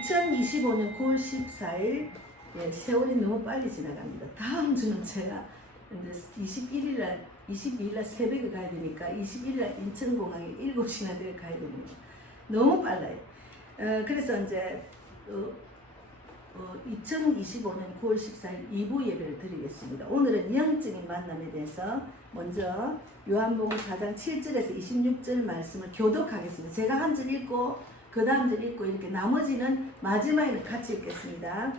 2025년 9월 14일 세월이 너무 빨리 지나갑니다. 다음 주는 제가 이제 22일날 새벽에 가야 되니까 21일날 인천공항에 7시나 내려 가야 됩니다. 너무 빨라요. 그래서 이제 2025년 9월 14일 2부 예배를 드리겠습니다. 오늘은 영적인 만남에 대해서 먼저 요한복음 4장 7절에서 26절 말씀을 교독하겠습니다. 제가 한 절 읽고 그 다음 절 읽고 이렇게 나머지는 마지막에는 같이 읽겠습니다.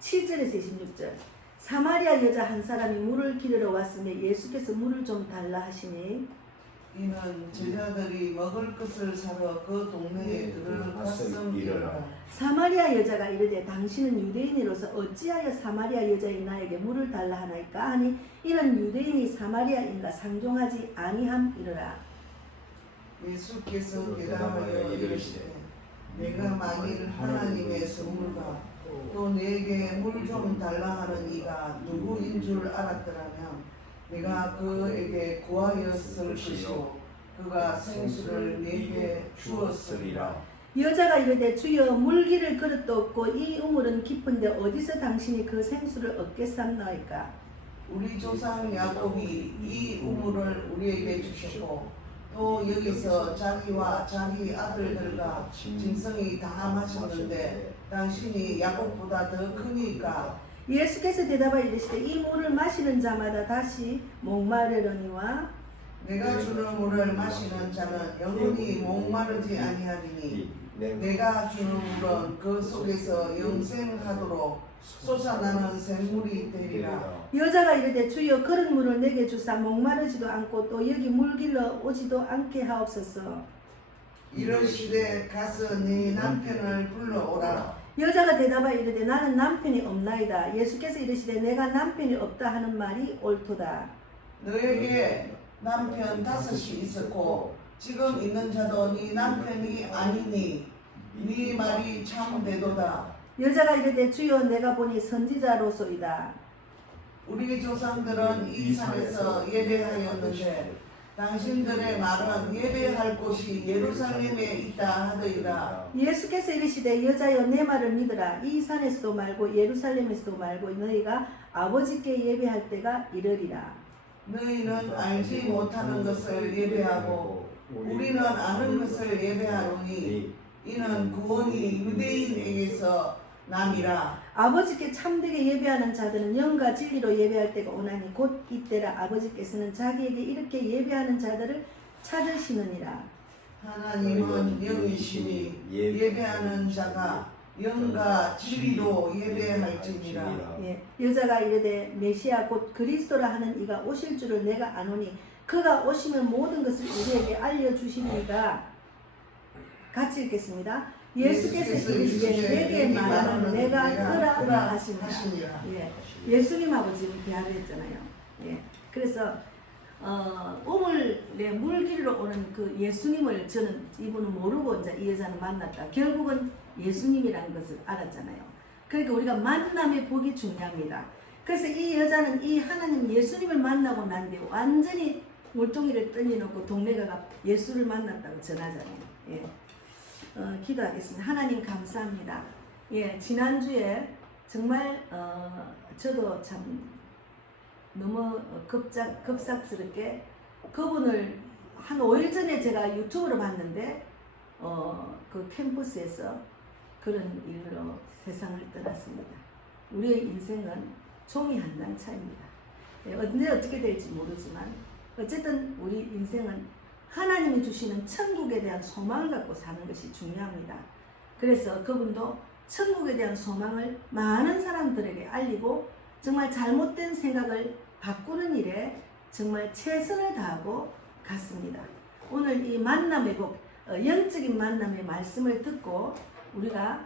7절에서 26절. 사마리아 여자 한 사람이 물을 기르러 왔으며 예수께서 물을 좀 달라 하시니 이는 제자들이 먹을 것을 사러 그 동네에 들어갔음이라. 사마리아 여자가 이르되 당신은 유대인으로서 어찌하여 사마리아 여자인 나에게 물을 달라 하나이까 하니 이는 유대인이 사마리아인가 상종하지 아니함이로라. 예수께서 대답하여 이르시되 내가 만일 하나님의 선물과 또 내게 물 좀 달라 하는 이가 누구인 줄 알았더라면 내가 그에게 구하였을 것이요 그가 생수를 내게 주었으리라. 여자가 이르되 주여 물기를 그릇도 없고 이 우물은 깊은데 어디서 당신이 그 생수를 얻겠삼나이까. 우리 조상 야곱이 이 우물을 우리에게 주셨고 또 여기서 자기와 자기 아들들과 짐승이 다 마셨는데 당신이 야곱보다 더 크니까. 예수께서 대답하여 이르시되 이 물을 마시는 자마다 다시 목마르려니와 내가 주는 물을 마시는 자는 영원히 목마르지 아니하리니 내가 주는 물은 그 속에서 영생하도록 솟아나는 샘물이 되리라. 여자가 이르되 주여 그런 물을 내게 주사 목마르지도 않고 또 여기 물길러 오지도 않게 하옵소서. 이르시되 가서 네 남편을 불러오라. 여자가 대답하여 이르되 나는 남편이 없나이다. 예수께서 이르시되 내가 남편이 없다 하는 말이 옳도다. 너에게 남편 5이 있었고 지금 있는 자도 네 남편이 아니니 네 말이 참되도다. 여자가 이르되 주여 내가 보니 선지자로소이다. 우리 조상들은 이 산에서 예배하였는데 당신들의 말은 예배할 곳이 예루살렘에 있다 하더이다. 예수께서 이르시되 여자여 내 말을 믿으라. 이 산에서도 말고 예루살렘에서도 말고 너희가 아버지께 예배할 때가 이르리라. 너희는 알지 못하는 것을 예배하고 우리는 아는 것을 예배하노니 이는 구원이 유대인에게서 남이라. 아버지께 참되게 예배하는 자들은 영과 진리로 예배할 때가 오나니 곧 이때라 아버지께서는 자기에게 이렇게 예배하는 자들을 찾으시느니라. 하나님은 영이시니 예배하는 자가 영과 진리로 예배할지니라. 여자가 이르되 메시아 곧 그리스도라 하는 이가 오실 줄을 내가 아노니 그가 오시면 모든 것을 우리에게 알려주시리이다. 같이 읽겠습니다. 예수께서 이르시되 내게 말하는 내가 그라 하시니라. 예수님하고 지금 대화를 했잖아요. 그래서 우물에 물 기르러 오는 그 예수님을 저는 이분은 모르고 이제 이 여자는 만났다. 결국은 예수님이라는 것을 알았잖아요. 그러니까 우리가 만남의 복이 중요합니다. 그래서 이 여자는 이 하나님 예수님을 만나고 난 뒤에 완전히 물동이를 떠내놓고 동네가 가 예수를 만났다고 전하잖아요. 기도하겠습니다. 하나님 감사합니다. 지난주에 정말 저도 참 너무 급삭스럽게 그분을 한 5일 전에 제가 유튜브로 봤는데 그 캠퍼스에서 그런 일로 세상을 떠났습니다. 우리의 인생은 종이 한 장 차입니다. 언제 어떻게 될지 모르지만 어쨌든 우리 인생은 하나님이 주시는 천국에 대한 소망을 갖고 사는 것이 중요합니다. 그래서 그분도 천국에 대한 소망을 많은 사람들에게 알리고 정말 잘못된 생각을 바꾸는 일에 정말 최선을 다하고 갔습니다. 오늘 이 만남의 복, 영적인 만남의 말씀을 듣고 우리가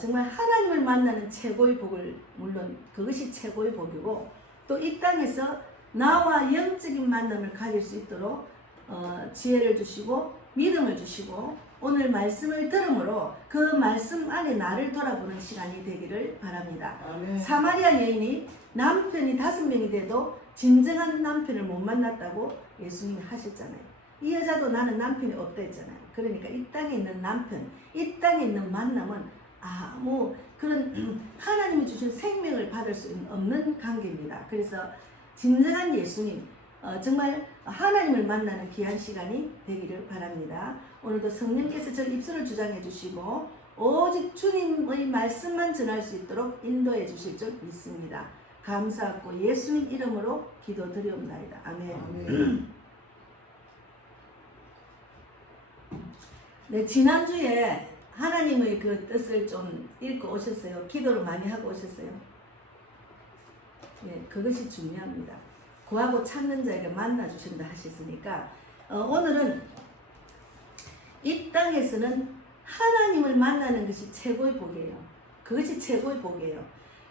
정말 하나님을 만나는 최고의 복을, 물론 그것이 최고의 복이고 또 이 땅에서 나와 영적인 만남을 가질 수 있도록 지혜를 주시고 믿음을 주시고 오늘 말씀을 들음으로 그 말씀 안에 나를 돌아보는 시간이 되기를 바랍니다. 아멘. 사마리아 여인이 남편이 5명이 돼도 진정한 남편을 못 만났다고 예수님이 하셨잖아요. 이 여자도 나는 남편이 없다 했잖아요. 그러니까 이 땅에 있는 남편, 이 땅에 있는 만남은 아무 그런 하나님이 주신 생명을 받을 수 없는 관계입니다. 그래서 진정한 예수님, 정말 하나님을 만나는 귀한 시간이 되기를 바랍니다. 오늘도 성령께서 저 입술을 주장해 주시고 오직 주님의 말씀만 전할 수 있도록 인도해 주실 줄 믿습니다. 감사하고 예수님 이름으로 기도드리옵나이다. 아멘. 아멘. 네, 지난주에 하나님의 그 뜻을 좀 읽고 오셨어요? 기도를 많이 하고 오셨어요? 네, 그것이 중요합니다. 구하고 찾는 자에게 만나 주신다 하셨으니까 오늘은 이 땅에서는 하나님을 만나는 것이 최고의 복이에요. 그것이 최고의 복이에요.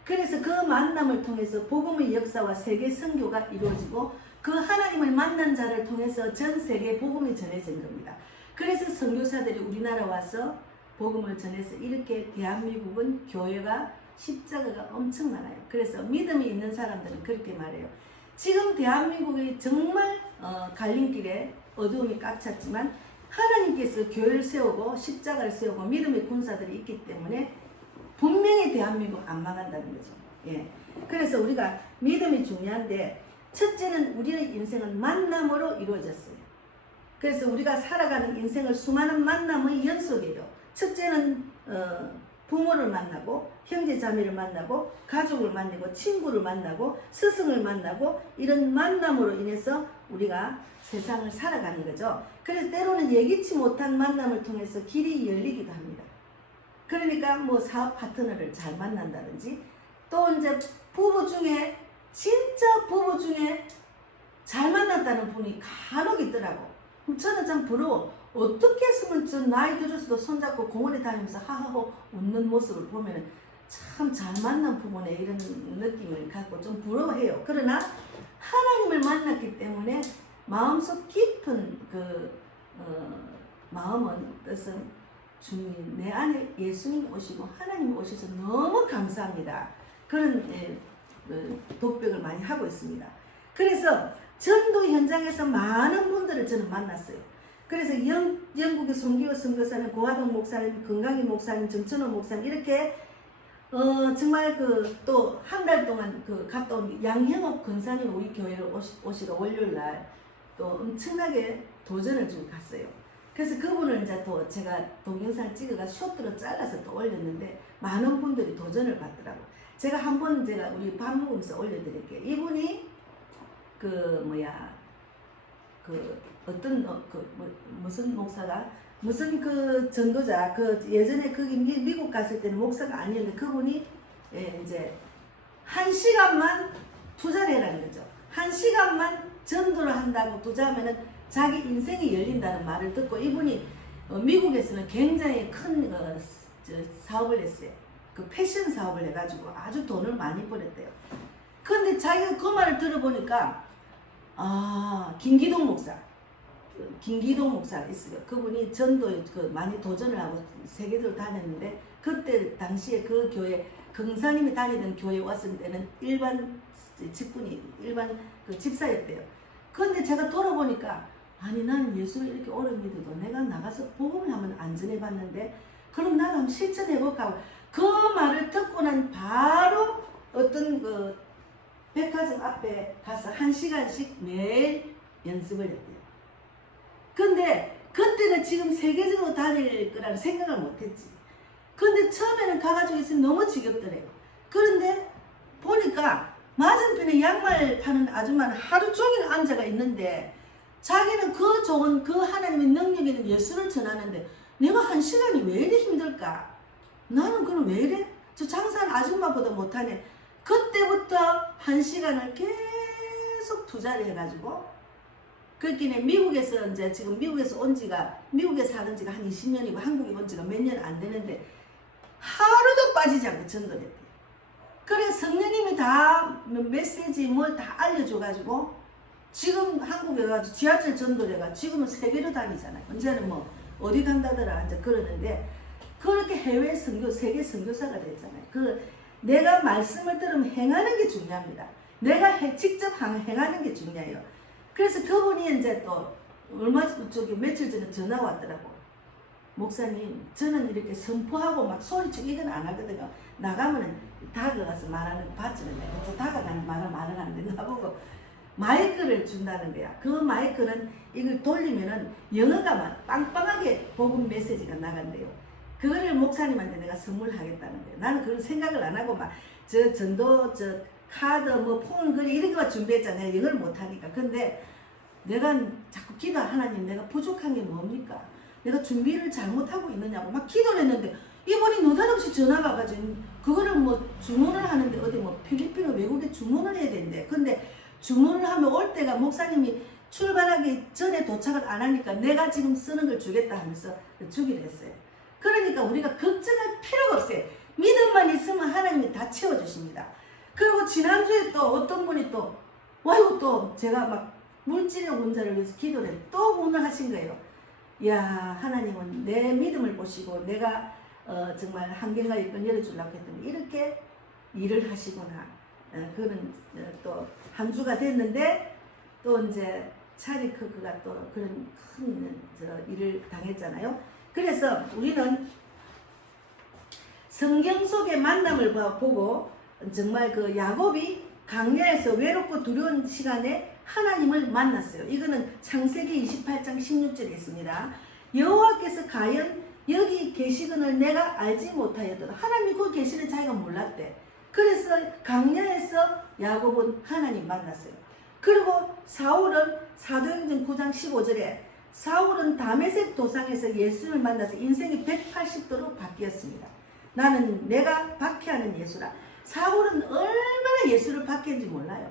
그래서 그 만남을 통해서 복음의 역사와 세계 선교가 이루어지고 그 하나님을 만난 자를 통해서 전 세계에 복음이 전해진 겁니다. 그래서 선교사들이 우리나라 와서 복음을 전해서 이렇게 대한민국은 교회가 십자가가 엄청 많아요. 그래서 믿음이 있는 사람들은 그렇게 말해요. 지금 대한민국이 정말 갈림길에 어두움이 꽉 찼지만 하나님께서 교회를 세우고 십자가를 세우고 믿음의 군사들이 있기 때문에 분명히 대한민국 안 망한다는 거죠. 예. 그래서 우리가 믿음이 중요한데 첫째는 우리의 인생은 만남으로 이루어졌어요. 그래서 우리가 살아가는 인생을 수많은 만남의 연속이에요. 첫째는 부모를 만나고 형제 자매를 만나고 가족을 만나고 친구를 만나고 스승을 만나고 이런 만남으로 인해서 우리가 세상을 살아가는 거죠. 그래서 때로는 예기치 못한 만남을 통해서 길이 열리기도 합니다. 그러니까 뭐 사업 파트너를 잘 만난다든지 또 이제 부부 중에 진짜 부부 중에 잘 만났다는 분이 간혹 있더라고. 저는 참 부러워. 어떻게 했으면 저 나이 들어서도 손잡고 공원에 다니면서 하하호 웃는 모습을 보면 참 잘 만난 부부네 이런 느낌을 갖고 좀 부러워해요. 그러나 하나님을 만났기 때문에 마음속 깊은 마음은 뜻은 주님 내 안에 예수님 오시고 하나님 오셔서 너무 감사합니다. 그런 독백을 많이 하고 있습니다. 그래서 전도 현장에서 많은 분들을 저는 만났어요. 그래서 영국의 송기호 선교사님, 고화동 목사님, 건강희 목사님, 정천호 목사님 이렇게 정말 또 한 달 동안 갔다 온 양형옥 권사님 우리 교회를 오시러 월요일날 또 엄청나게 도전을 좀 갔어요. 그래서 그분을 이제 또 제가 동영상을 찍어가 쇼트로 잘라서 또 올렸는데 많은 분들이 도전을 받더라고. 제가 한번 우리 밥 먹으면서 올려드릴게요. 이분이 무슨 목사가 무슨 전도자 예전에 거기 미국 갔을 때는 목사가 아니었는데 그분이 이제 1시간만 투자를 해라는 거죠. 1시간만 전도를 한다고 투자하면은 자기 인생이 열린다는 말을 듣고 이분이 미국에서는 굉장히 큰 사업을 했어요. 패션 사업을 해가지고 아주 돈을 많이 벌었대요. 그런데 자기가 그 말을 들어보니까 김기동 목사 있어요. 그분이 전도에 많이 도전을 하고 세계적으로 다녔는데 그때 당시에 그 교회 긍사님이 다니던 교회에 왔을 때는 일반 직분이 일반 집사였대요. 그런데 제가 돌아보니까 아니 나는 예수를 이렇게 오래 믿어도 내가 나가서 복음을 한번 안 전해봤는데 그럼 나도 한번 실천해볼까 하고 그 말을 듣고 난 바로 어떤 백화점 앞에 가서 1시간씩 매일 연습을 했대요. 근데 그때는 지금 세계적으로 다닐 거라는 생각을 못했지. 근데 처음에는 가가지고 있으면 너무 지겹더래요. 그런데 보니까 맞은편에 양말 파는 아줌마는 하루 종일 앉아가 있는데 자기는 그 좋은 그 하나님의 능력 있는 예수를 전하는데 내가 1시간이 왜 이래 힘들까? 나는 그럼 왜 이래? 저 장사하는 아줌마보다 못하네. 그때부터 1시간을 계속 투자를 해가지고 그렇긴 해. 미국에서 이제 지금 미국에서 미국에 사는 지가 한 20년이고 한국에 온 지가 몇 년 안 되는데 하루도 빠지지 않고 전도를 했대요. 그래 성령님이 다 메시지 뭘 다 알려줘가지고 지금 한국에 가서 지하철 전도를 해가 지금은 세계로 다니잖아요. 언제는 뭐 어디 간다더라 이제 그러는데 그렇게 해외 선교 세계 선교사가 됐잖아요. 내가 말씀을 들으면 행하는 게 중요합니다. 내가 직접 행하는 게 중요해요. 그래서 그분이 이제 또 며칠 전에 전화 왔더라고. 목사님 저는 이렇게 선포하고 막 소리치고 이건 안 하거든요. 나가면은 다가가서 말하는 받지는 내가 다가가는 말을 하는데 나보고 마이크를 준다는 거야. 그 마이크는 이걸 돌리면은 영어가 막 빵빵하게 복음 메시지가 나간대요. 그거를 목사님한테 내가 선물하겠다는 거예요. 나는 그런 생각을 안 하고 막 저 전도 저 카드 뭐 폰글 이런 거 준비했잖아요. 영어를 못하니까. 근데 내가 자꾸 기도 하나님 내가 부족한 게 뭡니까? 내가 준비를 잘못하고 있느냐고 막 기도를 했는데 이번이 느닷없이 전화가 와가지고 그거를 뭐 주문을 하는데 어디 뭐 필리핀 외국에 주문을 해야 된대. 근데 주문을 하면 올 때가 목사님이 출발하기 전에 도착을 안 하니까 내가 지금 쓰는 걸 주겠다 하면서 주기로 했어요. 그러니까 우리가 걱정할 필요가 없어요. 믿음만 있으면 하나님이 다 채워주십니다. 그리고 지난주에 또 어떤 분이 또 와요 또 제가 막 물질의 문제를 위해서 기도를 해. 또 오늘 하신 거예요. 야 하나님은 내 믿음을 보시고 내가 정말 한결과 일꾼 열어주려고 했더니 이렇게 일을 하시구나. 그런 또 한 주가 됐는데 또 이제 차리 크크가 또 그런 큰 일을 당했잖아요. 그래서 우리는 성경 속의 만남을 보고 정말 그 야곱이 광야에서 외롭고 두려운 시간에 하나님을 만났어요. 이거는 창세기 28장 16절에 있습니다. 여호와께서 과연 여기 계시거늘 내가 알지 못하였더라. 하나님이 거기 계시는 자기가 몰랐대. 그래서 광야에서 야곱은 하나님 만났어요. 그리고 사울은 사도행전 9장 15절에 사울은 다메섹 도상에서 예수를 만나서 인생이 180도로 바뀌었습니다. 나는 내가 박해하는 예수라. 사울은 얼마나 예수를 박해했는지 몰라요.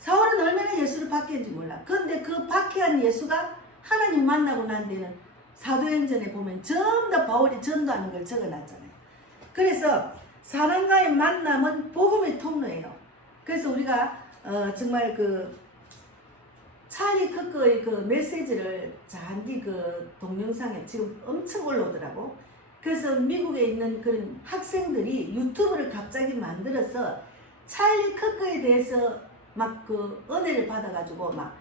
사울은 얼마나 예수를 박해했는지 몰라. 그런데 그 박해한 예수가 하나님 만나고 난 뒤에는 사도행전에 보면 전부 다 바울이 전도하는 걸 적어놨잖아요. 그래서 사람과의 만남은 복음의 통로예요. 그래서 우리가 정말 그 찰리 크크의 그 메시지를 잔디 그 동영상에 지금 엄청 올라오더라고. 그래서 미국에 있는 그런 학생들이 유튜브를 갑자기 만들어서 찰리 크크에 대해서 막 그 은혜를 받아가지고 막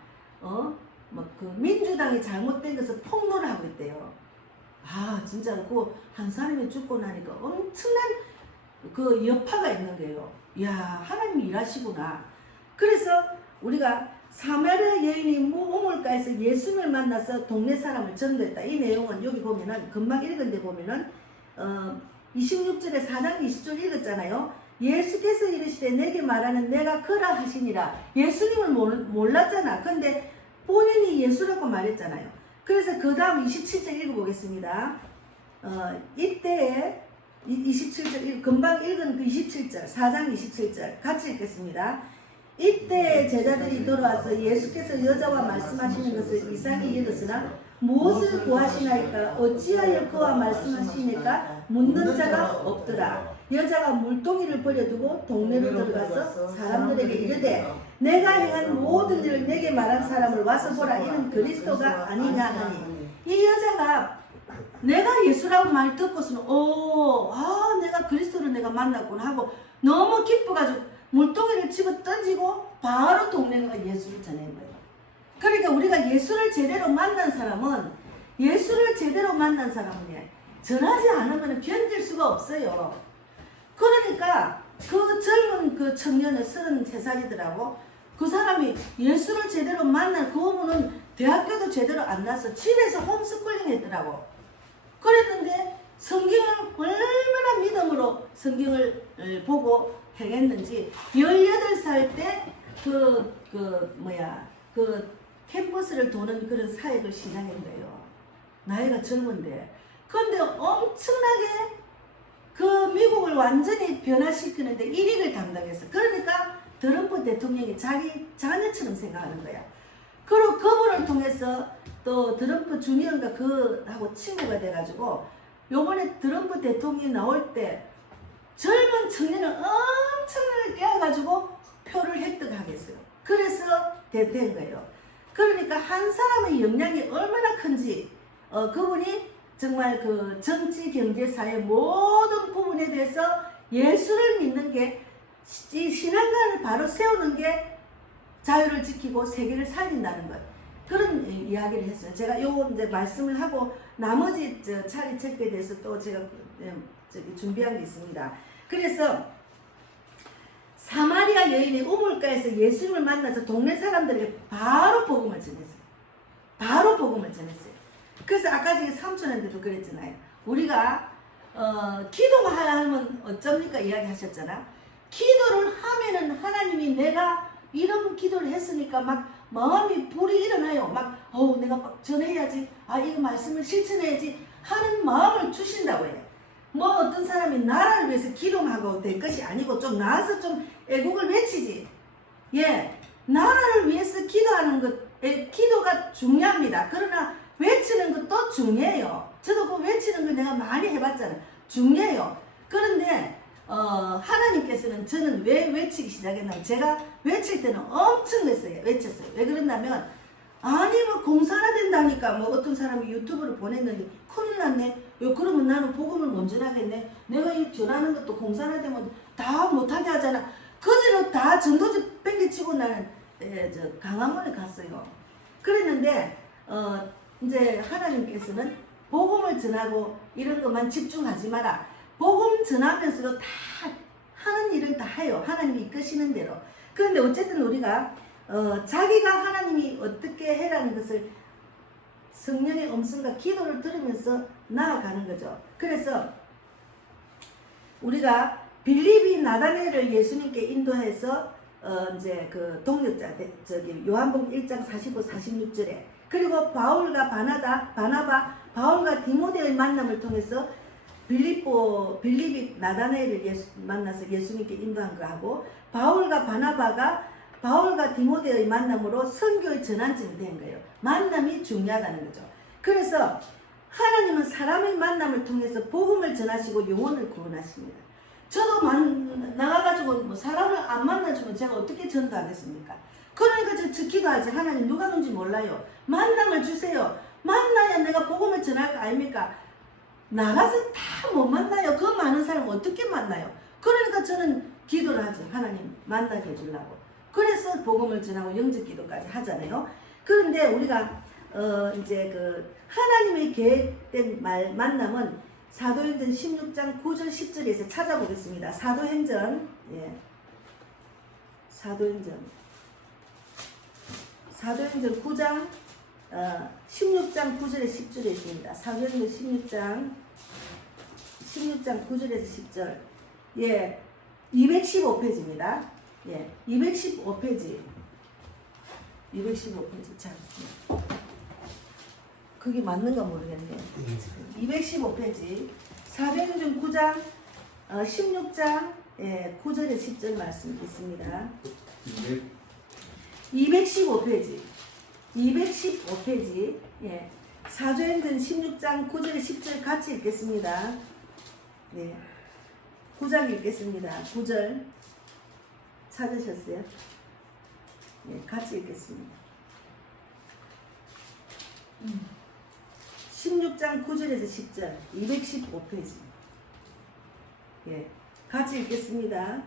그 민주당이 잘못된 것을 폭로를 하고 있대요. 아 진짜로 그 한 사람이 죽고 나니까 엄청난 그 여파가 있는 거예요. 이야 하나님이 일하시구나. 그래서 우리가 사마리아 여인이 우물가에서 예수를 만나서 동네 사람을 전도했다. 이 내용은 여기 보면은 금방 읽은 데 보면은 26절에 4장 20절 읽었잖아요. 예수께서 이르시되 내게 말하는 내가 그라 하시니라. 예수님을 몰랐잖아. 근데 본인이 예수라고 말했잖아요. 그래서 그 다음 27절 읽어보겠습니다. 이때에 27절 금방 읽은 그 27절 4장 27절 같이 읽겠습니다. 이때 제자들이 돌아와서 예수께서 여자와 말씀하시는 것을 이상히 여겼으나 무엇을 구하시나이까 어찌하여 그와 말씀하시니까 묻는 자가 없더라. 여자가 물동이를 버려두고 동네로 들어가서 사람들에게 이르되 내가 행한 모든 일을 내게 말한 사람을 와서 보라. 이는 그리스도가 아니냐 하니 이 여자가 내가 예수라고 말 듣고서는 내가 그리스도를 내가 만났구나 하고 너무 기뻐가지고 물동이를 집어 던지고 바로 동네가 예수를 전한 거예요. 그러니까 우리가 예수를 제대로 만난 사람은 전하지 않으면 견딜 수가 없어요. 그러니까 그 젊은 그 청년은 33살이더라고. 그 사람이 예수를 제대로 만난 그분은 대학교도 제대로 안 나서 집에서 홈스쿨링 했더라고. 그랬는데 성경을 얼마나 믿음으로 성경을 보고 행했는지 18살 때 그 캠퍼스를 도는 그런 사역을 시작했대요. 나이가 젊은데. 근데 엄청나게 그 미국을 완전히 변화시키는데 1위를 담당했어. 그러니까 트럼프 대통령이 자기 자녀처럼 생각하는 거야. 그리고 그분을 통해서 또 트럼프 주니어가 그하고 친구가 돼가지고 요번에 트럼프 대통령이 나올 때 젊은 청년을 엄청나게 깨워가지고 표를 획득하겠어요. 그래서 된 거예요. 그러니까 한 사람의 역량이 얼마나 큰지 그분이 정말 그 정치, 경제, 사회 모든 부분에 대해서 예수를 믿는 게 이 신앙관을 바로 세우는 게 자유를 지키고 세계를 살린다는 것. 그런 이야기를 했어요. 제가 요 이제 말씀을 하고 나머지 차례 체크에 대해서 또 제가 저기 준비한 게 있습니다. 그래서 사마리아 여인이 우물가에서 예수님을 만나서 동네 사람들에게 바로 복음을 전했어요. 바로 복음을 전했어요. 그래서 아까 제가 삼촌한테도 그랬잖아요. 우리가 기도하면 어쩝니까 이야기하셨잖아. 기도를 하면은 하나님이 내가 이런 기도를 했으니까 막 마음이 불이 일어나요. 막 내가 막 전해야지. 이거 말씀을 실천해야지 하는 마음을 주신다고 해요. 뭐 어떤 사람이 나라를 위해서 기도하고 될 것이 아니고 좀 나와서 좀 애국을 외치지. 예, 나라를 위해서 기도하는 것, 기도가 중요합니다. 그러나 외치는 것도 중요해요. 저도 그 외치는 걸 내가 많이 해봤잖아요. 중요해요. 그런데 하나님께서는 저는 왜 외치기 시작했냐면 제가 외칠 때는 엄청 외쳤어요. 왜 그런다면 아니 뭐 공사나 된다니까 뭐 어떤 사람이 유튜브를 보냈는데 큰일 났네. 그러면 나는 복음을 못 전하겠네. 내가 이 전하는 것도 공사나 되면 다 못하게 하잖아. 그대로 다 전도지 뺑기치고 나는 강화문에 갔어요. 그랬는데 이제 하나님께서는 복음을 전하고 이런 것만 집중하지 마라. 복음 전하면서도 다 하는 일은 다 해요. 하나님이 이끄시는 대로. 그런데 어쨌든 우리가 자기가 하나님이 어떻게 해라는 것을 성령의 음성과 기도를 들으면서 나아가는 거죠. 그래서 우리가 빌립이 나다나엘을 예수님께 인도해서 이제 그 동역자 저기 요한복음 1장 45, 46절에 그리고 바울과 바나바, 바울과 디모데의 만남을 통해서 빌립이 나다나엘을 만나서 예수님께 인도한 거하고 바울과 바나바가 바울과 디모데의 만남으로 선교의 전환점이 된 거예요. 만남이 중요하다는 거죠. 그래서 하나님은 사람의 만남을 통해서 복음을 전하시고 영혼을 구원하십니다. 저도 나가가지고 뭐 사람을 안 만나주면 제가 어떻게 전도하겠습니까? 그러니까 저 기도하지. 하나님 누가 누군지 몰라요. 만남을 주세요. 만나야 내가 복음을 전할 거 아닙니까? 나가서 다 못 만나요. 그 많은 사람 어떻게 만나요? 그러니까 저는 기도를 하지. 하나님 만나게 해주려고. 그래서 복음을 전하고 영적 기도까지 하잖아요. 그런데 우리가 이제 그 하나님의 계획된 만남은 사도행전 16장 9절 10절에서 찾아보겠습니다. 사도행전 사도행전 9장 16장 9절에 10절에 있습니다. 사도행전 16장 9절에서 10절. 예, 215페이지입니다. 예, 215페이지. 215페이지. 자, 그게 맞는가 모르겠네요. 215페이지. 사도행전 9장 16장 9절에 10절 말씀 있습니다. 215페이지. 215페이지. 예. 사도행전 16장 9절에 10절 같이 읽겠습니다. 네. 9장 읽겠습니다. 9절. 찾으셨어요? 네, 같이 읽겠습니다. 16장 9절에서 10절. 215페이지. 예. 같이 읽겠습니다.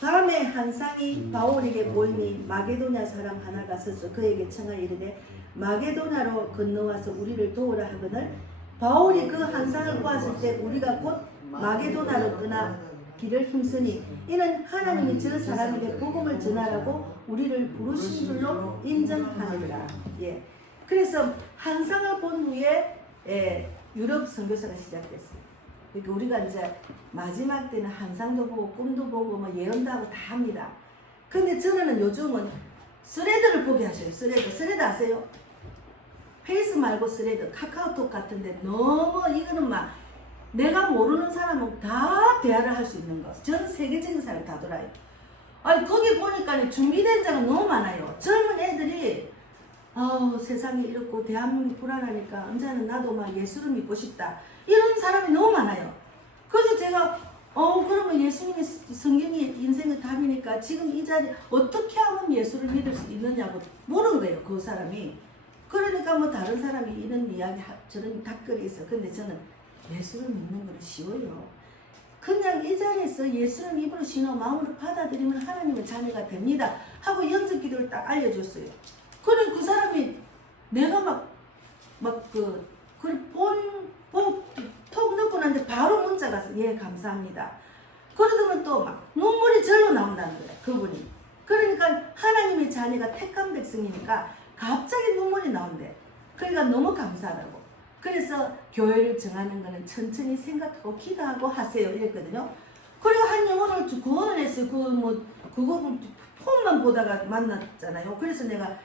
밤에 한 쌍이 바울에게 보이니 마게도냐 사람 하나가 서서 그에게 청하여 이르되 마게도냐로 건너와서 우리를 도우라 하거늘 바울이 그 한 쌍을 보았을 때 우리가 곧 마게도냐로 떠나 길을 힘쓰니 이는 하나님이 저 사람에게 복음을 전하라고 우리를 부르신 줄로 인정하느니라. 예. 그래서 한 쌍을 본 후에 유럽 선교사가 시작됐어요. 그러니까 우리가 이제 마지막 때는 환상도 보고 꿈도 보고 뭐 예언도 하고 다 합니다. 근데 저는 요즘은 스레드를 보게 하셔요. 스레드 아세요? 페이스 말고 스레드, 카카오톡 같은데 너무 이거는 막 내가 모르는 사람은 다 대화를 할 수 있는 거. 전 세계적인 사람이 다 돌아요. 아니 거기 보니까 준비된 자가 너무 많아요. 젊은 애들이 세상이 이렇고 대한민국이 불안하니까 언제는 나도 막 예수를 믿고 싶다. 이런 사람이 너무 많아요. 그래서 제가 그러면 예수님의 성경이 인생의 답이니까 지금 이 자리에 어떻게 하면 예수를 믿을 수 있느냐고 물은 거예요. 그 사람이. 그러니까 뭐 다른 사람이 이런 이야기 저런 답글이 있어. 근데 저는 예수를 믿는 건 쉬워요. 그냥 이 자리에서 예수를 입으로 신어 마음으로 받아들이면 하나님의 자녀가 됩니다 하고 영적 기도를 딱 알려줬어요. 그래 그 사람이 내가 막 톡 넣고 났는데 바로 문자가 왔어. 예, 감사합니다. 그러더면 또 막 눈물이 절로 나온다는 거야, 그분이. 그러니까 하나님의 자녀가 택한 백성이니까 갑자기 눈물이 나온대. 그러니까 너무 감사하다고. 그래서 교회를 정하는 거는 천천히 생각하고 기도하고 하세요, 이랬거든요. 그리고 한 영혼을 구원을 했어요. 그거 폰만 보다가 만났잖아요. 그래서 내가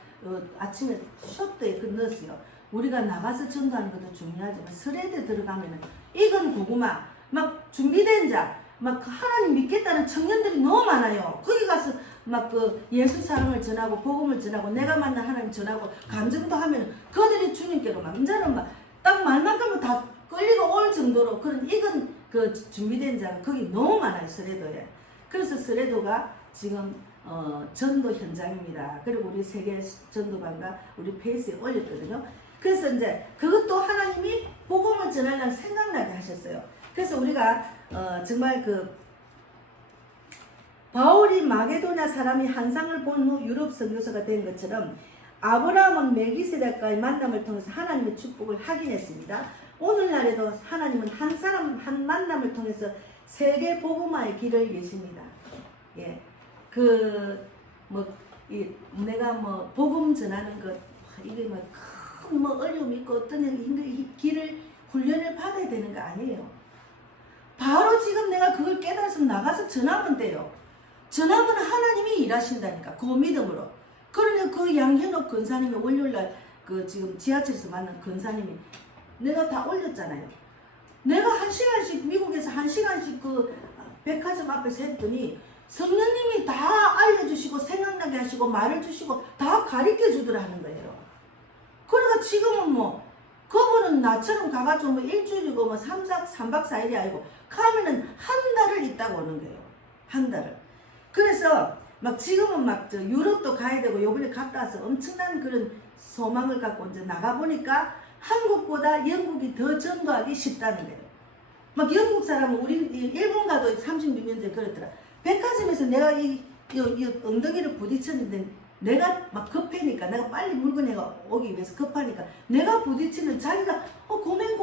아침에 쇼트에 넣었어요. 우리가 나가서 전도하는 것도 중요하지만 설에대 들어가면은 익은 고구마 막 준비된 자 막 하나님 믿겠다는 청년들이 너무 많아요. 거기 가서 막 예수 사랑을 전하고 복음을 전하고 내가 만난 하나님 전하고 간증도 하면 그들이 주님께로 막 이제는 막 딱 말만 하면 다 끌리고 올 정도로 그런 익은 준비된 자가 거기 너무 많아요, 설에도에. 그래서 설에도가 지금 전도 현장입니다. 그리고 우리 세계 전도반과 우리 페이스에 올렸거든요. 그래서 이제 그것도 하나님이 복음을 전하려고 생각나게 하셨어요. 그래서 우리가 정말 바울이 마게도냐 사람이 환상을 본 후 유럽 선교사가 된 것처럼 아브라함은 멜기세덱과의 만남을 통해서 하나님의 축복을 확인했습니다. 오늘날에도 하나님은 한 사람 한 만남을 통해서 세계 복음화의 길을 여십니다. 예, 내가 복음 전하는 것 이게 큰 어려움 있고 어떤 이 길을 훈련을 받아야 되는 거 아니에요. 바로 지금 내가 그걸 깨달아서 나가서 전하면 돼요. 전하면 하나님이 일하신다니까, 그 믿음으로. 그러니 그 양현옥 권사님이 월요일날 지금 지하철에서 만난 권사님이 내가 다 올렸잖아요. 내가 1시간씩 미국에서 1시간씩 백화점 앞에서 했더니 성령님이 다 알려주시고 생각나게 하시고 말을 주시고 다 가르쳐 주더라는 거예요. 그러니까 지금은 그분은 나처럼 가가지고 일주일이고 3박 4일이 아니고 가면은 한 달을 있다가 오는 거예요. 한 달을. 그래서 지금은 유럽도 가야 되고 요번에 갔다 와서 엄청난 그런 소망을 갖고 이제 나가보니까 한국보다 영국이 더 전도하기 쉽다는 거예요. 영국 사람은 우리 일본 가도 36년 전에 그랬더라. 백화점에서 내가 이 엉덩이를 부딪혔는데 내가 급하니까 내가 빨리 물건에가 오기 위해서 급하니까 내가 부딪히는 자기가 고멘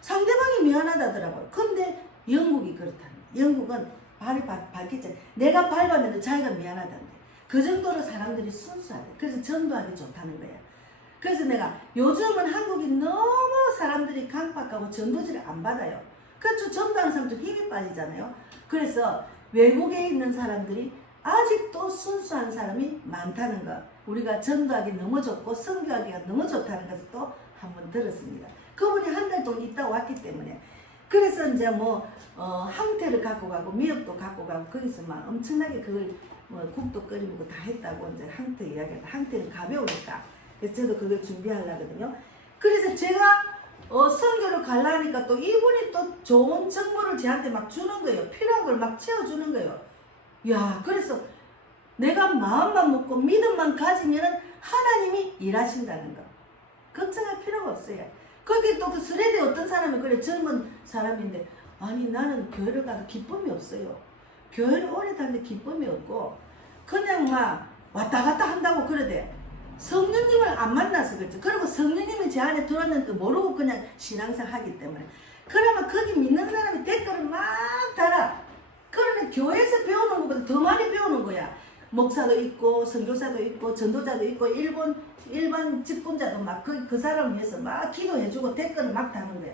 상대방이 미안하다더라고요. 근데 영국이 그렇다는 거예요. 영국은 발이 밝겠잖아요. 내가 밟았는데 자기가 미안하다는데 그 정도로 사람들이 순수하대. 그래서 전도하기 좋다는 거야. 그래서 내가 요즘은 한국이 너무 사람들이 강박하고 전도지를 안 받아요. 그렇죠. 전도하는 사람들 힘이 빠지잖아요. 그래서 외국에 있는 사람들이 아직도 순수한 사람이 많다는 거. 우리가 전도하기 너무 좋고 선교하기가 너무 좋다는 것을 또 한번 들었습니다. 그분이 한 달 동안 있다 왔기 때문에. 그래서 이제 항태를 갖고 가고 미역도 갖고 가고 거기서 엄청나게 그걸 국도 끓이고 다 했다고 이제 항태 이야기하고 항태는 가벼우니까. 그래서 저도 그걸 준비하려거든요. 그래서 제가 선교를 가려니까 또 이분이 또 좋은 정보를 저한테 주는 거예요. 필요한 걸 채워주는 거예요. 야, 그래서 내가 마음만 먹고 믿음만 가지면은 하나님이 일하신다는 거. 걱정할 필요가 없어요. 거기 또 스레데 어떤 사람이 그래 젊은 사람인데 아니 나는 교회를 가도 기쁨이 없어요. 교회를 오래 다니는데 기쁨이 없고 그냥 왔다 갔다 한다고 그러대. 성령님을 안 만나서 그렇죠. 그리고 성령님이 제 안에 들어왔는데 모르고 그냥 신앙생활 하기 때문에. 그러면 거기 믿는 사람이 댓글을 막 달아. 그러면 교회에서 배우는 것보다 더 많이 배우는 거야. 목사도 있고 선교사도 있고 전도자도 있고 일반 직분자도 그 사람을 위해서 기도해주고 댓글을 다는 거야.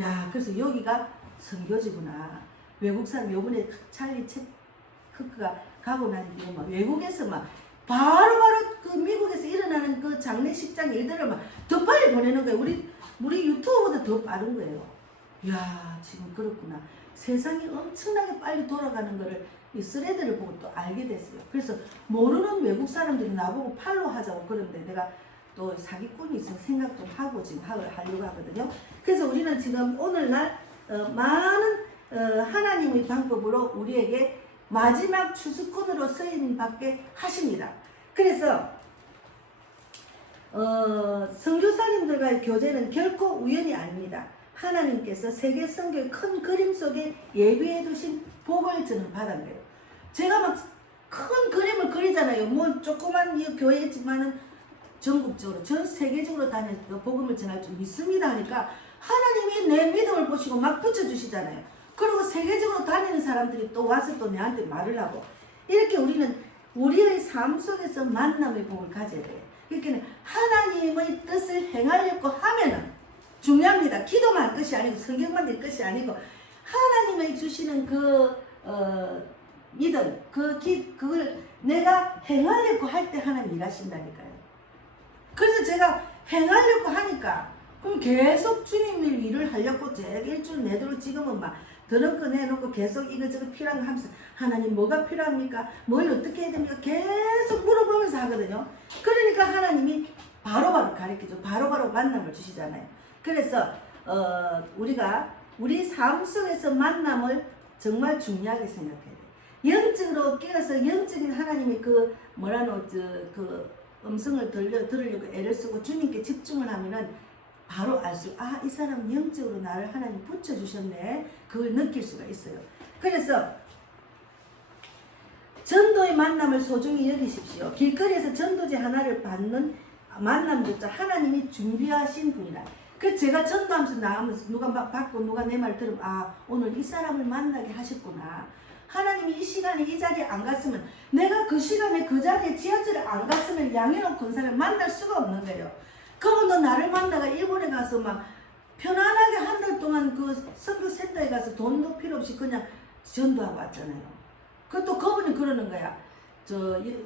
야, 그래서 여기가 선교지구나. 외국 사람 요번에 찰리 체크가 가고 난 뒤에 외국에서 바로바로 미국에서 일어나는 그 장례식장 일들을 더 빨리 보내는 거예요. 우리 유튜브보다 더 빠른 거예요. 야, 지금 그렇구나. 세상이 엄청나게 빨리 돌아가는 거를 이 스레드를 보고 또 알게 됐어요. 그래서 모르는 외국 사람들이 나보고 팔로우 하자고 그러는데 내가 또 사기꾼이 있어 생각 좀 하고 지금 하려고 하거든요. 그래서 우리는 지금 오늘날 많은 하나님의 방법으로 우리에게 마지막 추수꾼으로 쓰임 받게 하십니다. 그래서 선교사님들과의 교제는 결코 우연이 아닙니다. 하나님께서 세계 선교의 큰 그림 속에 예비해 두신 복을 저는 받은 거예요. 제가 큰 그림을 그리잖아요. 조그만 이 교회지만은 전국적으로 전 세계적으로 다녀서 복음을 전할 줄 믿습니다 하니까 하나님이 내 믿음을 보시고 막 붙여주시잖아요. 그리고 세계적으로 다니는 사람들이 또 와서 또 내한테 말을 하고 이렇게 우리는 우리의 삶 속에서 만남의 복을 가져야 돼요. 그러니까 하나님의 뜻을 행하려고 하면은 중요합니다. 기도만 할 것이 아니고 성경만 될 것이 아니고 하나님의 주시는 믿음, 그걸 내가 행하려고 할 때 하나님 일하신다니까요. 그래서 제가 행하려고 하니까 그럼 계속 주님 일을 하려고 제가 일주일 내도록 지금은 막 드는 거 내놓고 계속 이거저거 필요한 거 하면서 하나님 뭐가 필요합니까? 뭘 어떻게 해야 됩니까? 계속 물어보면서 하거든요. 그러니까 하나님이 바로바로 가르쳐줘. 바로바로 만남을 주시잖아요. 그래서 우리가 우리 삶 속에서 만남을 정말 중요하게 생각해야 돼요. 영적으로 깨어서 영적인 하나님의 그 음성을 들으려고 애를 쓰고 주님께 집중을 하면은 바로 알 수, 이 사람은 영적으로 나를 하나님 붙여주셨네. 그걸 느낄 수가 있어요. 그래서 전도의 만남을 소중히 여기십시오. 길거리에서 전도지 하나를 받는 만남조차 하나님이 준비하신 분이라. 그 제가 전도하면서 나가면서 누가 막 받고 누가 내 말 들으면 오늘 이 사람을 만나게 하셨구나. 하나님이 이 시간에 이 자리에 안 갔으면 내가 그 시간에 그 자리에 지하철에 안 갔으면 양현옥 권사를 만날 수가 없는 거예요. 그분도 나를 만나가 일본에 가서 막 편안하게 한 달 동안 그 선교센터에 가서 돈도 필요 없이 그냥 전도하고 왔잖아요. 그것도 그분이 그러는 거야.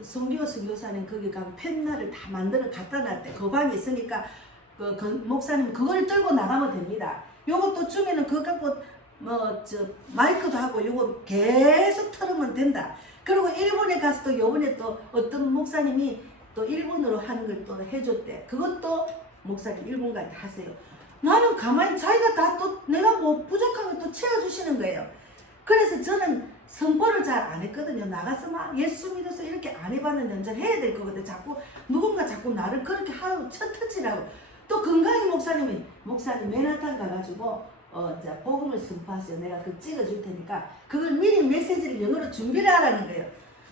송기호 선교사님 거기 가면 펜날을 다 만들어 갖다 놨대. 그 방에 있으니까 그 목사님 그걸 들고 나가면 됩니다. 요것도 주면은 그거 갖고 마이크도 하고 요거 계속 틀으면 된다. 그리고 일본에 가서 또 요번에 또 어떤 목사님이 또 일본어로 하는 걸 또 해줬대. 그것도 목사님 일본 갈 때 하세요. 나는 가만히 자기가 다 또 내가 뭐 부족한 거 또 채워주시는 거예요. 그래서 저는 선포를 잘 안 했거든요. 나가서 막 예수 믿어서 이렇게 안 해봤는데 이제 해야 될 거거든. 누군가 자꾸 나를 그렇게 하고 첫터치라고. 또 건강히 목사님 맨하탄 가가지고 이제 복음을 선포하세요. 내가 그거 찍어줄 테니까 그걸 미리 메시지를 영어로 준비를 하라는 거예요.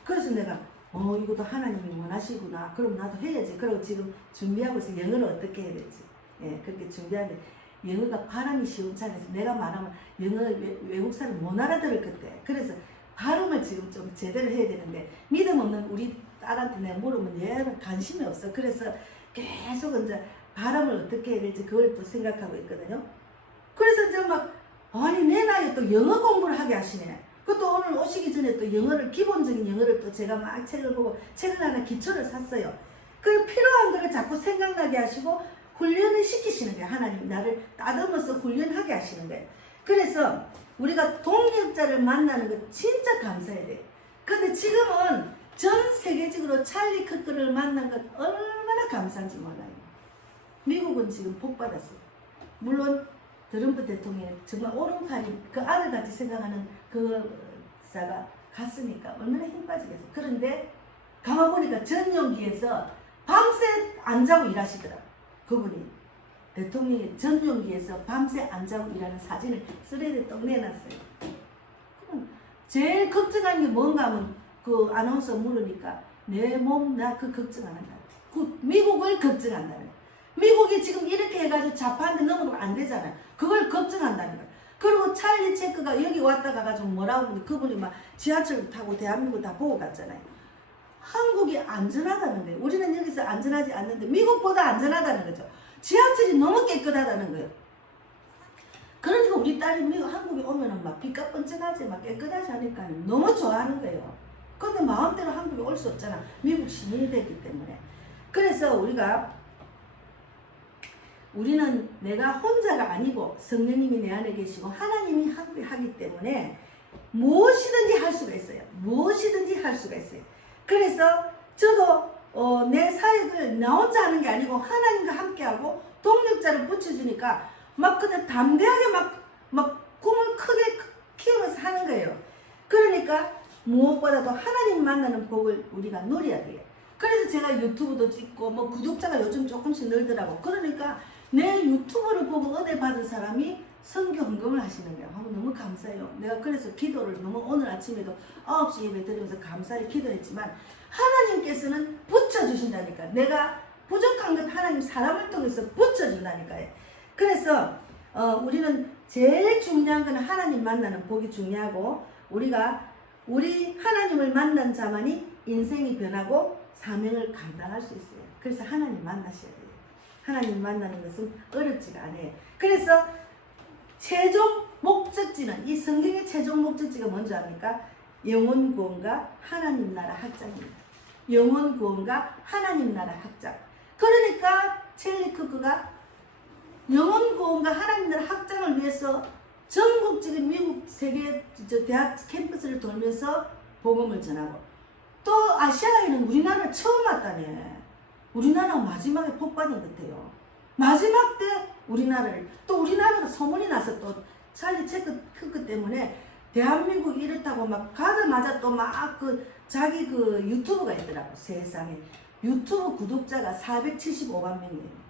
그래서 내가 이것도 하나님이 원하시구나. 그럼 나도 해야지. 그리고 지금 준비하고 있어. 영어를 어떻게 해야 될지. 예, 그렇게 준비하는데 영어가 발음이 시원찮아서 내가 말하면 영어 외국 사람 못 알아들을 그때. 그래서 발음을 지금 좀 제대로 해야 되는데 믿음 없는 우리 딸한테 내가 물으면 얘는 관심이 없어. 그래서 계속 이제 발음을 어떻게 해야 될지 그걸 또 생각하고 있거든요. 그래서 이제 내 나이에 또 영어 공부를 하게 하시네. 그것도 오늘 오시기 전에 또 영어를, 기본적인 영어를 또 제가 막 책을 보고 책을 하나 기초를 샀어요. 그 필요한 거를 자꾸 생각나게 하시고 훈련을 시키시는 거예요. 하나님 나를 따듬어서 훈련하게 하시는 거예요. 그래서 우리가 동역자를 만나는 거 진짜 감사해야 돼요. 근데 지금은 전 세계적으로 찰리 커크를 만난 것 얼마나 감사한지 몰라요. 미국은 지금 복 받았어요. 물론 트럼프 대통령이 정말 오른팔이 그 아들 같이 생각하는 그 사가 갔으니까 얼마나 힘 빠지겠어. 그런데 가만 보니까 전용기에서 밤새 안 자고 일하시더라. 그분이 대통령이 전용기에서 밤새 안 자고 일하는 사진을 쓰레기에 떡 내놨어요. 제일 걱정하는 게 뭔가 하면 그 아나운서 물으니까 내 몸 나 그 걱정 안 한다. 그 미국을 걱정한다는 거예요. 미국이 지금 이렇게 해가지고 좌파한테 넘어가면 안 되잖아요. 그걸 걱정한다는 거예요. 그리고 찰리 체크가 여기 왔다 가가지고 뭐라고 하는데 그분이 막 지하철 타고 대한민국 다 보고 갔잖아요. 한국이 안전하다는 거예요. 우리는 여기서 안전하지 않는데 미국보다 안전하다는 거죠. 지하철이 너무 깨끗하다는 거예요. 그러니까 우리 딸이 한국에 오면은 막 삐까뻔쩍하지 막 깨끗하지 않으니까 너무 좋아하는 거예요. 근데 마음대로 한국에 올 수 없잖아. 미국 시민이 됐기 때문에. 그래서 우리는 내가 혼자가 아니고 성령님이 내 안에 계시고 하나님이 하기 때문에 무엇이든지 할 수가 있어요. 무엇이든지 할 수가 있어요. 그래서 저도 내 사역을 나 혼자 하는 게 아니고 하나님과 함께하고 동력자를 붙여주니까 막 그냥 담대하게 막 꿈을 크게 키우면서 하는 거예요. 그러니까 무엇보다도 하나님 만나는 복을 우리가 누려야 돼요. 그래서 제가 유튜브도 찍고 뭐 구독자가 요즘 조금씩 늘더라고. 그러니까 내 유튜브를 보고 은혜 받은 사람이 선교 헌금을 하시는 거예요. 너무 감사해요. 내가 그래서 기도를 너무 오늘 아침에도 9시 예배 드리면서 감사히 기도했지만 하나님께서는 붙여주신다니까. 내가 부족한 것 하나님 사람을 통해서 붙여준다니까요. 그래서 우리는 제일 중요한 건 하나님 만나는 복이 중요하고 우리가 우리 하나님을 만난 자만이 인생이 변하고 사명을 감당할 수 있어요. 그래서 하나님 만나셔야 돼요. 하나님 만나는 것은 어렵지가 않아요. 그래서 최종 목적지는 이 성경의 최종 목적지가 뭔지 압니까? 영혼 구원과 하나님 나라 확장입니다. 영혼 구원과 하나님 나라 확장. 그러니까 찰리 크크가 영혼 구원과 하나님 나라 확장을 위해서 전국적인 미국 세계 대학 캠퍼스를 돌면서 복음을 전하고 또 아시아에는 우리나라 처음 왔다네. 우리나라가 마지막에 복받은 것 같아요. 마지막 때 우리나라가 소문이 나서 또 찰리 크크 때문에 대한민국이 이렇다고 막 가자마자 또 막 자기 유튜브가 있더라고. 세상에 유튜브 구독자가 475만 명이에요.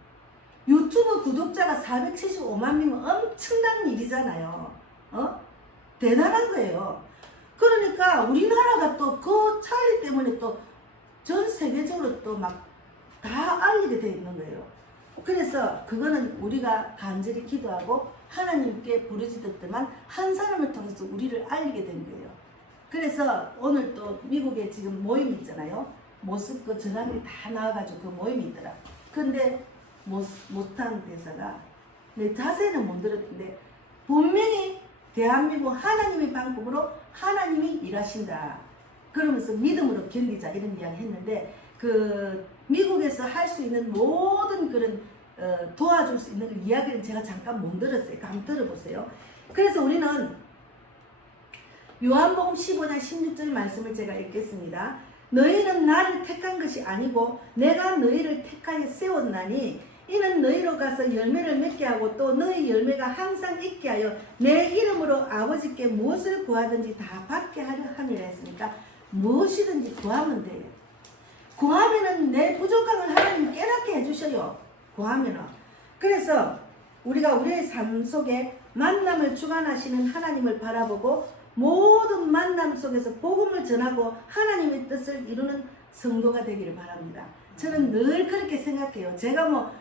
유튜브 구독자가 475만 명은 엄청난 일이잖아요. 대단한 거예요. 그러니까 우리나라가 또 그 찰리 때문에 또 전 세계적으로 또 막 다 알리게 돼 있는 거예요. 그래서 그거는 우리가 간절히 기도하고 하나님께 부르짖었더만 한 사람을 통해서 우리를 알리게 된 거예요. 그래서 오늘 또 미국에 지금 모임이 있잖아요. 모스크 전함이 다 나와가지고 그 모임이 있더라. 근데 못한 대사가 내 자세는 못 들었는데 분명히 대한민국 하나님의 방법으로 하나님이 일하신다. 그러면서 믿음으로 견디자 이런 이야기 했는데 미국에서 할 수 있는 모든 그런 도와줄 수 있는 그 이야기는 제가 잠깐 못 들었어요. 그러니까 한번 들어보세요. 그래서 우리는 요한복음 15장 16절 말씀을 제가 읽겠습니다. 너희는 나를 택한 것이 아니고 내가 너희를 택하여 세웠나니 이는 너희로 가서 열매를 맺게 하고 또 너희 열매가 항상 있게 하여 내 이름으로 아버지께 무엇을 구하든지 다 받게 하려 함이라 했으니까 무엇이든지 구하면 돼요. 구하면은 내 부족한 걸 하나님 깨닫게 해주셔요. 구하면은. 그래서 우리가 우리의 삶 속에 만남을 주관하시는 하나님을 바라보고 모든 만남 속에서 복음을 전하고 하나님의 뜻을 이루는 성도가 되기를 바랍니다. 저는 늘 그렇게 생각해요. 제가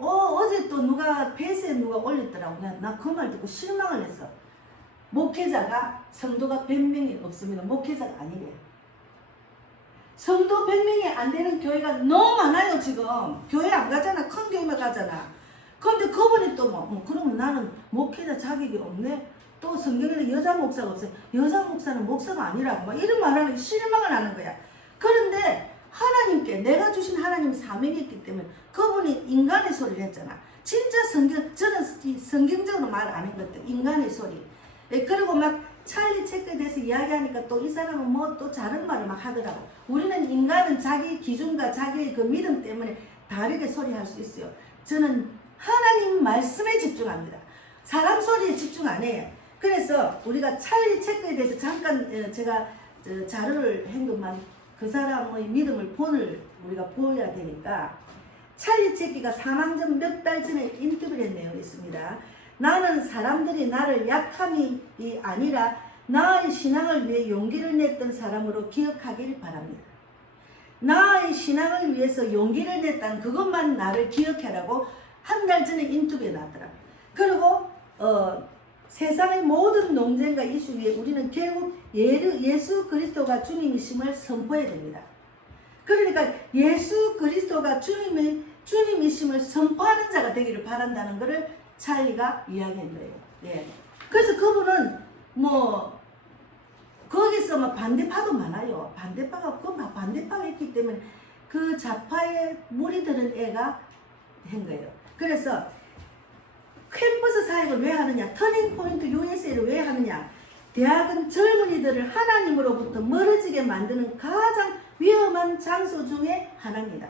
어제 또 누가 페이스에 누가 올렸더라고. 나 그 말 듣고 실망을 했어. 목회자가 성도가 100명이 없으면 목회자가 아니래요. 성도 100명이 안 되는 교회가 너무 많아요. 지금 교회 안 가잖아. 큰 교회만 가잖아. 그런데 그분이 또 그러면 나는 목회자 자격이 없네. 또 성경에는 여자 목사가 없어요. 여자 목사는 목사가 아니라고 막 이런 말하는 실망을 하는 거야. 그런데 하나님께 내가 주신 하나님 사명이 있기 때문에 그분이 인간의 소리를 했잖아. 진짜 저는 성경적으로 말 안 했거든. 인간의 소리. 그리고 막 찰리 체크에 대해서 이야기하니까 또 이 사람은 또 다른 말을 막 하더라고. 우리는 인간은 자기 기준과 자기의 그 믿음 때문에 다르게 소리할 수 있어요. 저는 하나님 말씀에 집중합니다. 사람 소리에 집중 안 해요. 그래서 우리가 찰리 체크에 대해서 잠깐 제가 자료를 한 것만 그 사람의 믿음을 본을 우리가 보여야 되니까 찰리 체크가 사망 전 몇 달 전에 인터뷰를 한 내용이 있습니다. 나는 사람들이 나를 약함이 아니라 나의 신앙을 위해 용기를 냈던 사람으로 기억하길 바랍니다. 나의 신앙을 위해서 용기를 냈다는 그것만 나를 기억하라고 한 달 전에 인터뷰에 나왔더라. 그리고 세상의 모든 논쟁과 이슈 위에 우리는 결국 예수 그리스도가 주님이심을 선포해야 됩니다. 그러니까 예수 그리스도가 주님이심을 선포하는 자가 되기를 바란다는 것을 찰리가 이야기한 거예요. 예. 그래서 그분은 거기서 반대파도 많아요. 반대파가 있기 때문에 그 좌파의 무리들은 애가 한 거예요. 그래서 캠퍼스 사역을 왜 하느냐? 터닝포인트 USA를 왜 하느냐? 대학은 젊은이들을 하나님으로부터 멀어지게 만드는 가장 위험한 장소 중에 하나입니다.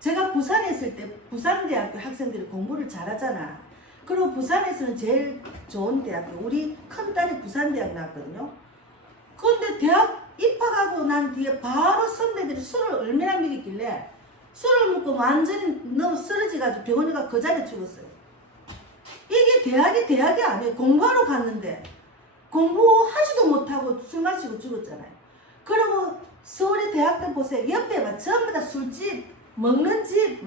제가 부산에 있을 때 부산대학교 학생들이 공부를 잘하잖아. 그리고 부산에서는 제일 좋은 대학교, 우리 큰딸이 부산대학 나왔거든요. 그런데 대학 입학하고 난 뒤에 바로 선배들이 술을 얼마나 먹였길래 술을 먹고 완전히 너무 쓰러져가지고 병원에 가 그 자리에 죽었어요. 이게 대학이 아니에요. 공부하러 갔는데 공부하지도 못하고 술 마시고 죽었잖아요. 그리고 서울의 대학들 보세요. 옆에 봐 전부 다 술집, 먹는 집,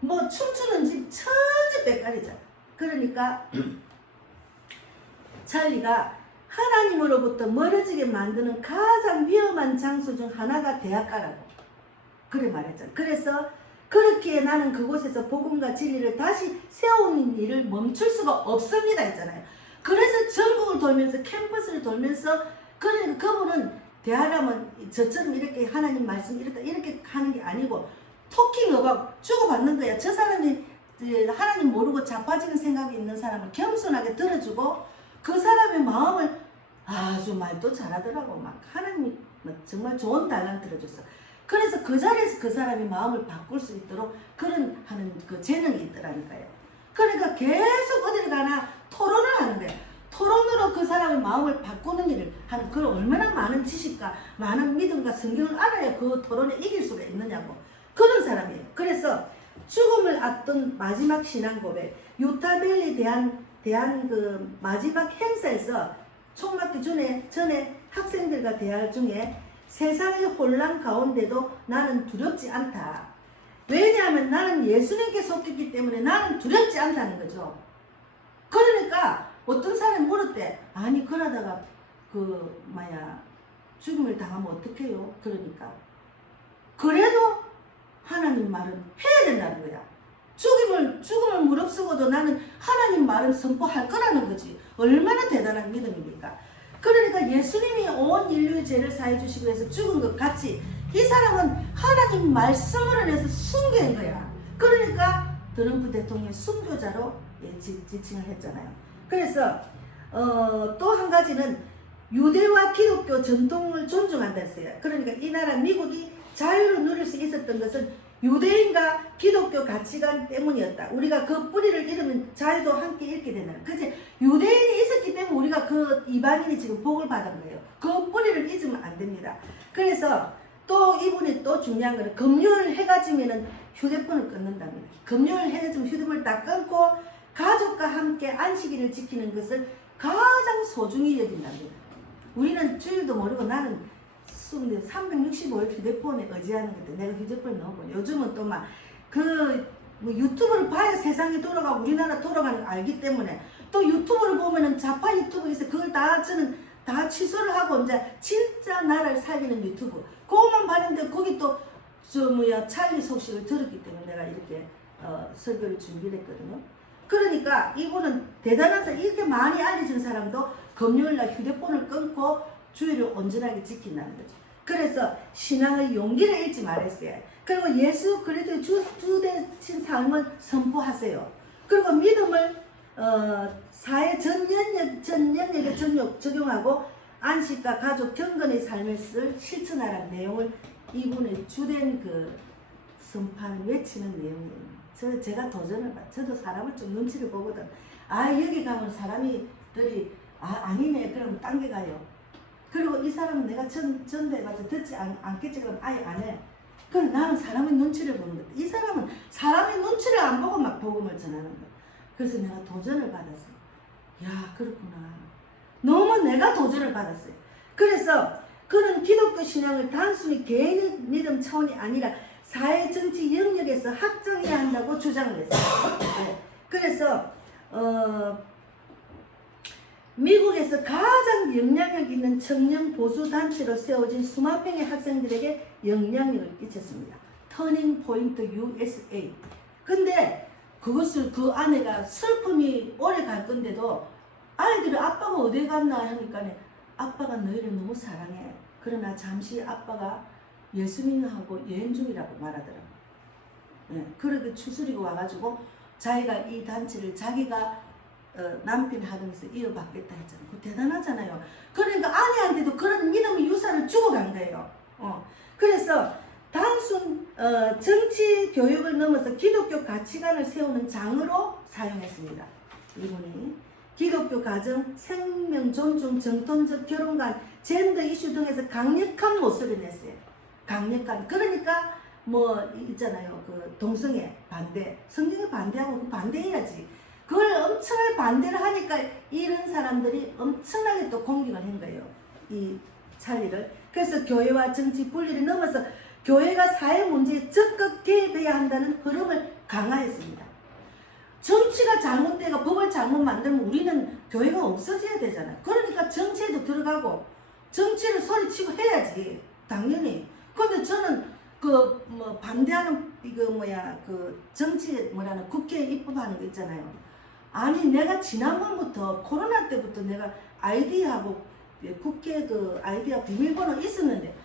뭐 춤추는 집 천지백갈이잖아. 그러니까 찰리가 하나님으로부터 멀어지게 만드는 가장 위험한 장소 중 하나가 대학가라고 그래 말했잖아. 그래서 그렇기에 나는 그곳에서 복음과 진리를 다시 세우는 일을 멈출 수가 없습니다 했잖아요. 그래서 전국을 돌면서 캠퍼스를 돌면서 그러니까 그분은 대하라면 저처럼 이렇게 하나님 말씀 이렇게 하는 게 아니고 토킹어가 주고받는 거야. 저 사람이 하나님 모르고 자빠지는 생각이 있는 사람을 겸손하게 들어주고 그 사람의 마음을 아주 말도 잘하더라고. 막 하나님이 정말 좋은 달란트를 줬어. 그래서 그 자리에서 그 사람이 마음을 바꿀 수 있도록 그런 하는 그 재능이 있더라니까요. 그러니까 계속 어디를 가나 토론을 하는 거야. 토론으로 그 사람의 마음을 바꾸는 일을 하는 그런 얼마나 많은 지식과 많은 믿음과 성경을 알아야 그 토론에 이길 수가 있느냐고. 그런 사람이에요. 그래서 죽음을 앞둔 마지막 신앙 고백, 유타밸리 대한 그 마지막 행사에서 총맞기 전에 학생들과 대화 중에 세상의 혼란 가운데도 나는 두렵지 않다. 왜냐하면 나는 예수님께 속했기 때문에 나는 두렵지 않다는 거죠. 그러니까 어떤 사람이 물었대. 아니 그러다가 죽음을 당하면 어떡해요? 그러니까 그래도 하나님 말은 해야 된다는 거야. 죽음을 무릅쓰고도 나는 하나님 말은 선포할 거라는 거지. 얼마나 대단한 믿음입니까? 그러니까 예수님이 온 인류의 죄를 사해 주시기 위해서 죽은 것 같이 이 사람은 하나님 말씀을 안에서 순교인 거야. 그러니까 트럼프 대통령의 순교자로 지칭을 했잖아요. 그래서 또 한 가지는 유대와 기독교 전통을 존중한다 했어요. 그러니까 이 나라 미국이 자유를 누릴 수 있었던 것은 유대인과 기독교 가치관 때문이었다. 우리가 그 뿌리를 잃으면 자유도 함께 잃게 된다. 그치? 유대인이 있었기 때문에 우리가 그 이방인이 지금 복을 받은 거예요. 그 뿌리를 잊으면 안 됩니다. 그래서 또 이분이 또 중요한 거는 금요일 해가 지면은 휴대폰을 끊는답니다. 금요일 해가 지면 휴대폰을 다 끊고 가족과 함께 안식일을 지키는 것을 가장 소중히 여긴답니다. 우리는 주일도 모르고 나는 365일 휴대폰에 의지하는 건데 내가 휴대폰을 넣어보니 요즘은 또 뭐 유튜브를 봐야 세상이 돌아가고 우리나라 돌아가는 거 알기 때문에 또 유튜브를 보면은 좌파 유튜브 있어. 그걸 저는 다 취소를 하고 이제 진짜 나라를 살리는 유튜브 그것만 봤는데 거기 또 찰리 소식을 들었기 때문에 내가 이렇게 설교를 준비를 했거든요. 그러니까 이분은 대단한 사람, 이렇게 많이 알려진 사람도 금요일날 휴대폰을 끊고 주의를 온전하게 지킨다는 거죠. 그래서 신앙의 용기를 잃지 말았어요. 그리고 예수 그리스도의 주되신 삶을 선포하세요. 그리고 믿음을 사회 전 영역에 적용하고 안식과 가족 경건의 삶을 실천하라는 내용을 이분의 주된 선판 외치는 내용이에요. 제가 도전을 봐. 저도 사람을 좀 눈치를 보거든. 여기 가면 사람들이 아니네. 그러면 딴 데 가요. 그리고 이 사람은 내가 전도해가지고 듣지 않겠지. 그럼 아예 안 해. 그럼 나는 사람의 눈치를 보는 거다. 이 사람은 사람의 눈치를 안 보고 막 복음을 전하는 거야. 그래서 내가 도전을 받았어요. 야, 그렇구나. 너무 내가 도전을 받았어요. 그래서 그는 기독교 신앙을 단순히 개인의 믿음 차원이 아니라 사회 정치 영역에서 확장해야 한다고 주장을 했어요. 네. 그래서 미국에서 가장 영향력 있는 청년 보수 단체로 세워진 수만 명의 학생들에게 영향력을 끼쳤습니다. 터닝 포인트 USA. 근데 그것을 그 아내가 슬픔이 오래 갈 건데도 아이들이 아빠가 어디 갔나 하니까 아빠가 너희를 너무 사랑해. 그러나 잠시 아빠가 예수님하고 여행 중이라고 말하더라고요. 네, 그렇게 추스리고 와가지고 자기가 이 단체를 자기가 남편 하면서 이어받겠다 했잖아요. 그거 대단하잖아요. 그러니까 아내한테도 그런 믿음의 유산을 주고 간 거예요. 그래서 단순 정치 교육을 넘어서 기독교 가치관을 세우는 장으로 사용했습니다. 이분이 기독교 가정, 생명 존중, 정통적 결혼관, 젠더 이슈 등에서 강력한 모습을 냈어요. 강력한. 그러니까 있잖아요. 동성애 반대. 성경에 반대하고 반대해야지. 그걸 엄청나게 반대를 하니까 이런 사람들이 엄청나게 또 공격을 한 거예요. 이 찰리를. 그래서 교회와 정치 분리를 넘어서 교회가 사회 문제에 적극 개입해야 한다는 흐름을 강화했습니다. 정치가 잘못되고 법을 잘못 만들면 우리는 교회가 없어져야 되잖아요. 그러니까 정치에도 들어가고 정치를 소리치고 해야지 당연히. 근데 저는 반대하는 정치 국회에 입법하는 거 있잖아요. 아니 내가 지난번부터 코로나 때부터 내가 아이디하고 국회 아이디어 비밀번호 있었는데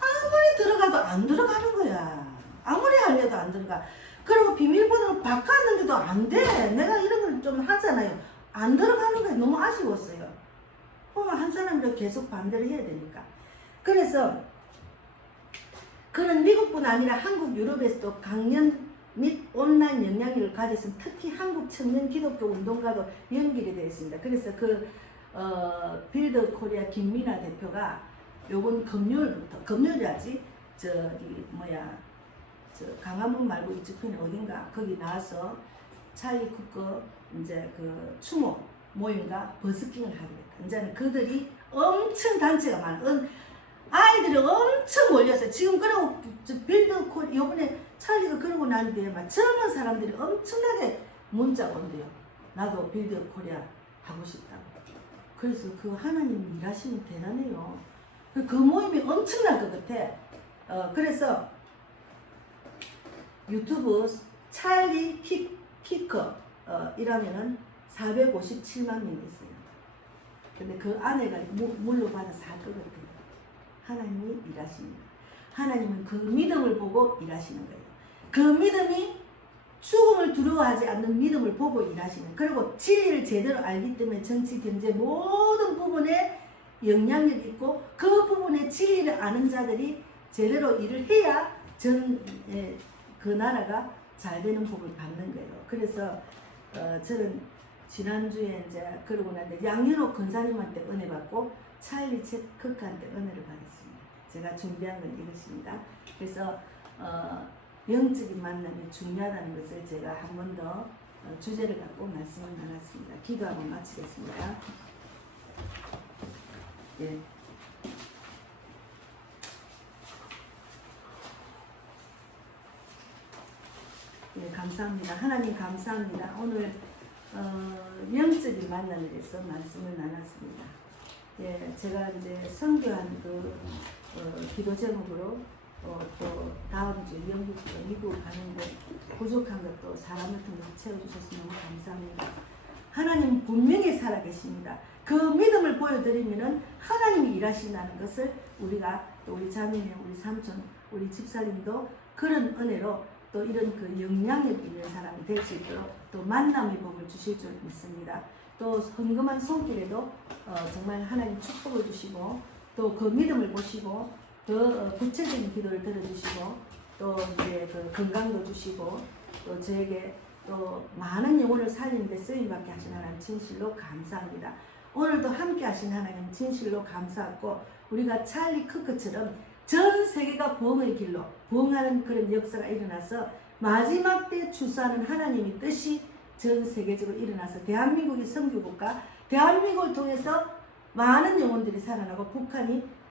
아무리 들어가도 안 들어가는 거야. 아무리 하려도 안 들어가. 그리고 비밀번호를 바꿨는데도 안 돼. 내가 이런 걸 좀 하잖아요. 안 들어가는 게 너무 아쉬웠어요. 한 사람도 계속 반대를 해야 되니까. 그래서 그는 미국뿐 아니라 한국, 유럽에서도 강연 및 온라인 영향력을 가졌으면 특히 한국 청년 기독교 운동과도 연결이 되어 있습니다. 그래서 빌드 코리아 김민아 대표가 요번 금요일이지 강화문 말고 이쪽편에 어딘가 거기 나와서 찰리 쿠커 이제 추모 모임과 버스킹을 하게 됐다. 이제는 그들이 엄청 단체가 많아. 아이들이 엄청 몰렸어요. 지금 그러고 빌드 코리아 요번에 찰리가 그러고 난 뒤에 막 젊은 사람들이 엄청나게 문자가 온대요. 나도 빌드 코리아 하고 싶다고. 그래서 하나님 일하시면 대단해요. 그 모임이 엄청날 것 같아. 그래서 유튜브 찰리 피커 이라면은 457만 명이 있어요. 근데 그 아내가 물로 받아서 할 것 같아요. 하나님이 일하십니다. 하나님은 그 믿음을 보고 일하시는 거예요. 그 믿음이 죽음을 두려워하지 않는 믿음을 보고 일하시는. 그리고 진리를 제대로 알기 때문에 정치, 경제 모든 부분에 영향력이 있고 그 부분에 진리를 아는 자들이 제대로 일을 해야 그 나라가 잘 되는 복을 받는 거예요. 그래서 저는 지난주에 이제 그러고 나는데 양현옥 권사님한테 은혜 받고 찰리 체크한테 은혜를 받았습니다. 제가 준비한 건 이것입니다. 그래서 영적인 만남이 중요하다는 것을 제가 한 번 더 주제를 갖고 말씀을 나눴습니다. 기도하고 마치겠습니다. 예. 예, 감사합니다. 하나님 감사합니다. 오늘 영적인 만남에 대해서 말씀을 나눴습니다. 예, 제가 이제 선교한 기도 제목으로 또 다음 주 영국부터 미국 가는데 부족한 것도 사람 같은 것을 채워주셔서 너무 감사합니다. 하나님 분명히 살아계십니다. 그 믿음을 보여드리면은 하나님이 일하신다는 것을 우리가 또 우리 자매님, 우리 삼촌, 우리 집사님도 그런 은혜로 또 이런 영향력 있는 사람이 될 수 있도록 또 만남의 복을 주실 줄 믿습니다. 또 헌금한 손길에도 정말 하나님 축복을 주시고 또 그 믿음을 보시고 더 구체적인 기도를 들어주시고 또 이제 건강도 주시고 또 저에게 또 많은 영혼을 살리는 데 쓰임받게 하신 하나님 진실로 감사합니다. 오늘도 함께 하신 하나님 진실로 감사하고 우리가 찰리 크크처럼 전 세계가 부흥의 길로 부흥하는 그런 역사가 일어나서 마지막 때 주수하는 하나님의 뜻이 전 세계적으로 일어나서 대한민국이 선교국가, 대한민국을 통해서 많은 영혼들이 살아나고 북한이